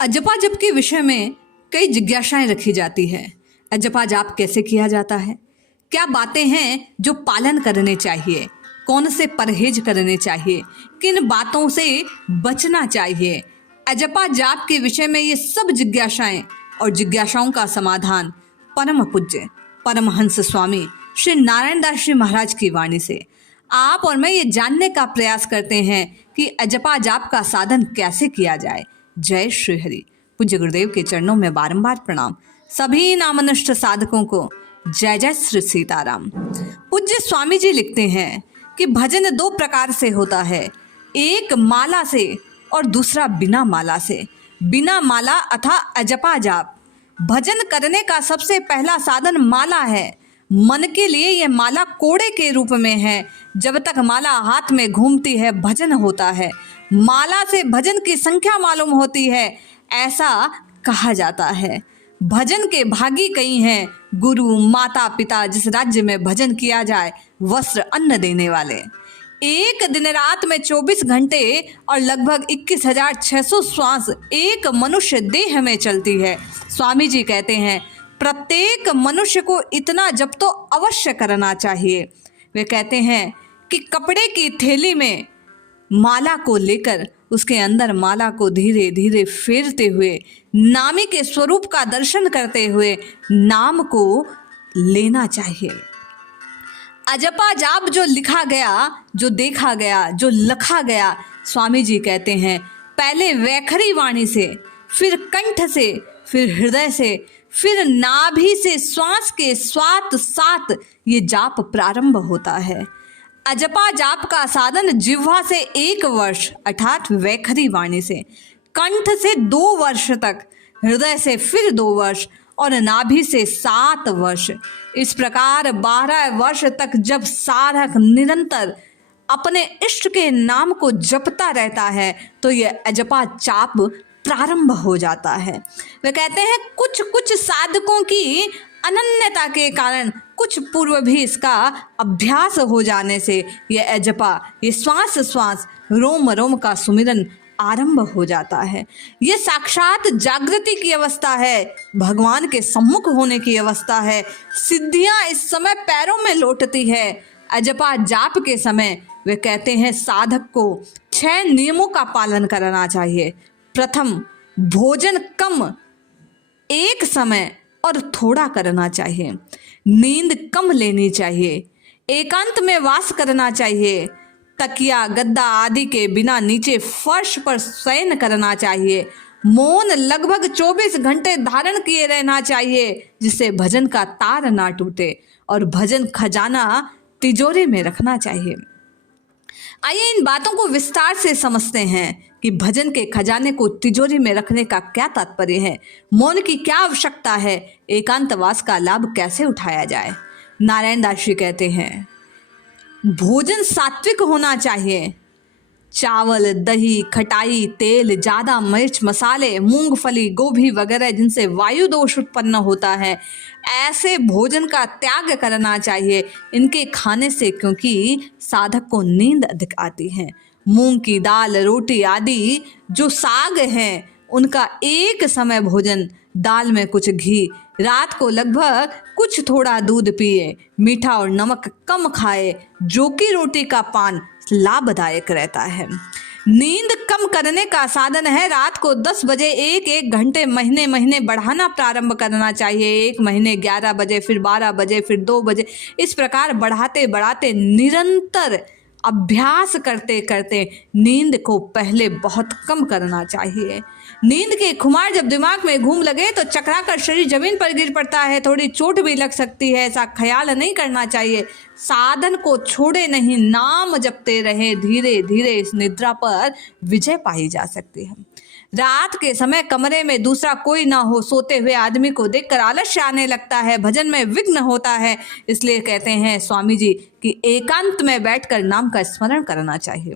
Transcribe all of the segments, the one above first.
अजपा जप के विषय में कई जिज्ञासाएं रखी जाती है। अजपा जाप कैसे किया जाता है, क्या बातें हैं जो पालन करने चाहिए, कौन से परहेज करने चाहिए, किन बातों से बचना चाहिए। अजपा जाप के विषय में ये सब जिज्ञासाएं और जिज्ञासाओं का समाधान परम पूज्य परमहंस स्वामी श्री नारायण दास जी महाराज की वाणी से आप और मैं ये जानने का प्रयास करते हैं कि अजपा जाप का साधन कैसे किया जाए। जय श्री हरि। पूज्य गुरुदेव के चरणों में बारंबार प्रणाम। सभी नामनिष्ठ साधकों को जय जय श्री सीताराम। पूज्य स्वामी जी लिखते हैं कि भजन दो प्रकार से होता है, एक माला से और दूसरा बिना माला से। बिना माला अथा अजपा जाप। भजन करने का सबसे पहला साधन माला है। मन के लिए यह माला कोड़े के रूप में है। जब तक माला हाथ में घूमती है भजन होता है। माला से भजन की संख्या मालूम होती है, ऐसा कहा जाता है। भजन के भागी कई हैं, गुरु माता पिता जिस राज्य में भजन किया जाए, वस्त्र अन्न देने वाले। एक दिन रात में 24 घंटे और लगभग 21,600 श्वास एक मनुष्य देह में चलती है। स्वामी जी कहते हैं प्रत्येक मनुष्य को इतना जप तो अवश्य करना चाहिए। वे कहते हैं कि कपड़े की थैली में माला को लेकर उसके अंदर माला को धीरे धीरे फेरते हुए नामी के स्वरूप का दर्शन करते हुए नाम को लेना चाहिए। अजपा जाप जो लिखा गया, जो देखा गया, जो लिखा गया, स्वामी जी कहते हैं पहले वैखरी वाणी से, फिर कंठ से, फिर हृदय से, फिर नाभि से श्वास के स्वात साथ ये जाप प्रारंभ होता है। अजपा जाप का साधन जिह्वा से 1 वर्ष अर्थात वैखरी वाणी से, कंठ से 2 वर्ष तक, हृदय से फिर 2 वर्ष और नाभि से 7 वर्ष। इस प्रकार 12 वर्ष तक जब साधक निरंतर अपने इष्ट के नाम को जपता रहता है तो यह अजपा जाप प्रारंभ हो जाता है। वे कहते हैं कुछ कुछ साधकों की अनन्यता के कारण कुछ पूर्व भी इसका अभ्यास हो जाने से यह अजपा, ये श्वास श्वास रोम रोम का सुमिरन आरंभ हो जाता है। ये साक्षात जागृति की अवस्था है, भगवान के सम्मुख होने की अवस्था है। सिद्धियां इस समय पैरों में लौटती है। अजपा जाप के समय वे कहते हैं साधक को 6 नियमों का पालन करना चाहिए। प्रथम, भोजन कम, एक समय और थोड़ा करना चाहिए। नींद कम लेनी चाहिए। एकांत में वास करना चाहिए। तकिया गद्दा आदि के बिना नीचे फर्श पर शयन करना चाहिए। मौन लगभग 24 घंटे धारण किए रहना चाहिए जिससे भजन का तार ना टूटे, और भजन खजाना तिजोरी में रखना चाहिए। आइए इन बातों को विस्तार से समझते हैं कि भजन के खजाने को तिजोरी में रखने का क्या तात्पर्य है, मौन की क्या आवश्यकता है, एकांतवास का लाभ कैसे उठाया जाए। नारायण दास जी कहते हैं भोजन सात्विक होना चाहिए। चावल, दही, खटाई, तेल, ज़्यादा मिर्च, मसाले, मूंगफली, गोभी वगैरह जिनसे वायु दोष उत्पन्न होता है, ऐसे भोजन का त्याग करना चाहिए इनके खाने से, क्योंकि साधक को नींद अधिक आती है। मूंग की दाल, रोटी आदि जो साग हैं उनका एक समय भोजन, दाल में कुछ घी, रात को लगभग कुछ थोड़ा दूध पिए, मीठा और नमक कम खाए, जो कि रोटी का पान लाभदायक रहता है। नींद कम करने का साधन है रात को 10 बजे 1-1 घंटे महीने महीने बढ़ाना प्रारंभ करना चाहिए। 1 महीने 11 बजे, फिर 12 बजे, फिर 2 बजे, इस प्रकार बढ़ाते बढ़ाते निरंतर अभ्यास करते करते नींद को पहले बहुत कम करना चाहिए। नींद के खुमार जब दिमाग में घूम लगे तो चकरा कर शरीर जमीन पर गिर पड़ता है, थोड़ी चोट भी लग सकती है, ऐसा ख्याल नहीं करना चाहिए। साधन को छोड़े नहीं, नाम जपते रहे, धीरे धीरे इस निद्रा पर विजय पाई जा सकती है। रात के समय कमरे में दूसरा कोई ना हो, सोते हुए आदमी को देखकर आलस्य आने लगता है, भजन में विघ्न होता है। इसलिए कहते हैं स्वामी जी कि एकांत में बैठकर नाम का स्मरण करना चाहिए।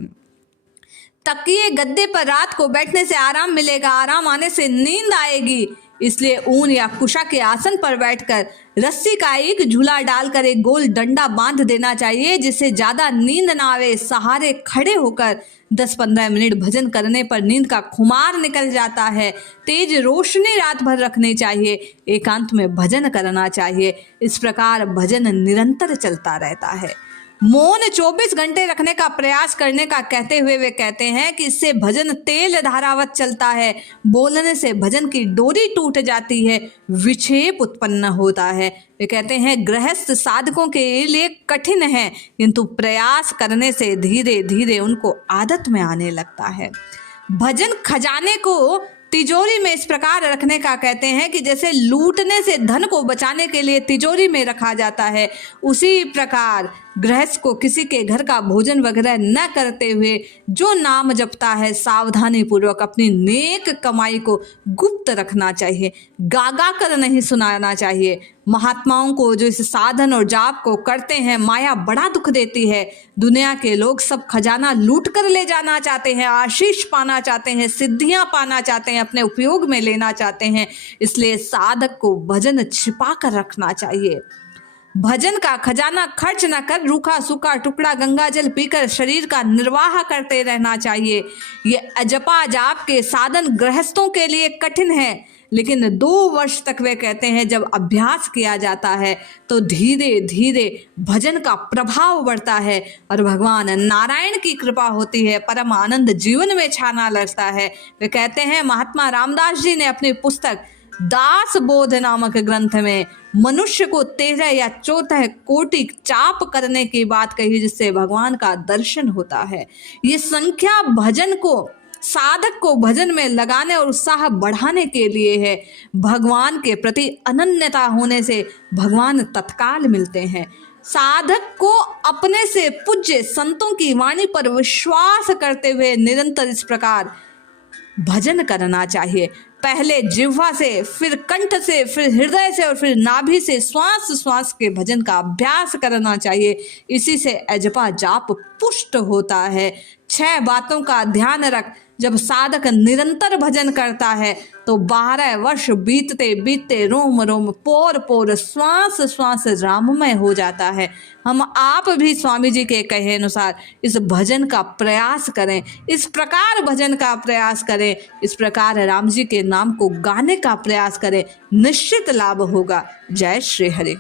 तकिए गद्दे पर रात को बैठने से आराम मिलेगा, आराम आने से नींद आएगी। इसलिए ऊन या कुशा के आसन पर बैठकर रस्सी का एक झूला डालकर एक गोल डंडा बांध देना चाहिए, जिससे ज्यादा नींद ना आवे। सहारे खड़े होकर 10-15 मिनट भजन करने पर नींद का खुमार निकल जाता है। तेज रोशनी रात भर रखनी चाहिए। एकांत में भजन करना चाहिए। इस प्रकार भजन निरंतर चलता रहता है। मौन 24 घंटे रखने का प्रयास करने का कहते हुए वे कहते हैं कि इससे भजन तेल धारावत चलता है। बोलने से भजन की डोरी टूट जाती है, विक्षेप उत्पन्न होता है। वे कहते हैं गृहस्थ साधकों के लिए कठिन है, किंतु प्रयास करने से धीरे धीरे उनको आदत में आने लगता है। भजन खजाने को तिजोरी में इस प्रकार रखने का कहते हैं कि जैसे लूटने से धन को बचाने के लिए तिजोरी में रखा जाता है, उसी प्रकार गृहस्थ को किसी के घर का भोजन वगैरह न करते हुए जो नाम जपता है, सावधानी पूर्वक अपनी नेक कमाई को गुप्त रखना चाहिए। गागा कर नहीं सुनाना चाहिए। महात्माओं को जो इस साधन और जाप को करते हैं, माया बड़ा दुख देती है। दुनिया के लोग सब खजाना लूट कर ले जाना चाहते हैं, आशीष पाना चाहते हैं, सिद्धियां पाना चाहते हैं, अपने उपयोग में लेना चाहते हैं। इसलिए साधक को भजन छिपा कर रखना चाहिए। भजन का खजाना खर्च न कर रूखा सूखा टुकड़ा गंगा जल पीकर शरीर का निर्वाह करते रहना चाहिए। ये अजपा जाप के साधन गृहस्थों के लिए कठिन है, लेकिन 2 वर्ष तक वे कहते हैं जब अभ्यास किया जाता है तो धीरे धीरे भजन का प्रभाव बढ़ता है और भगवान नारायण की कृपा होती है। परम आनंद जीवन में छाना लगता है। वे कहते हैं महात्मा रामदास जी ने अपनी पुस्तक दास बोध नामक ग्रंथ में मनुष्य को 13 या 14 कोटि चाप करने की बात कही, जिससे भगवान का दर्शन होता है। ये संख्या भजन को, साधक को भजन में लगाने और उत्साह बढ़ाने के लिए है। भगवान के प्रति अनन्यता होने से भगवान तत्काल मिलते हैं। साधक को अपने से पूज्य संतों की वाणी पर विश्वास करते हुए निरंतर इस प्रकार भजन करना चाहिए। पहले जिह्वा से, फिर कंठ से, फिर हृदय से और फिर नाभि से श्वास श्वास के भजन का अभ्यास करना चाहिए। इसी से अजपा जाप पुष्ट होता है। 6 बातों का ध्यान रख। जब साधक निरंतर भजन करता है तो 12 वर्ष बीतते बीतते रोम रोम पोर पोर श्वास श्वास राममय हो जाता है। हम आप भी स्वामी जी के कहे अनुसार इस भजन का प्रयास करें, इस प्रकार भजन का प्रयास करें, इस प्रकार राम जी के नाम को गाने का प्रयास करें। निश्चित लाभ होगा। जय श्री हरि।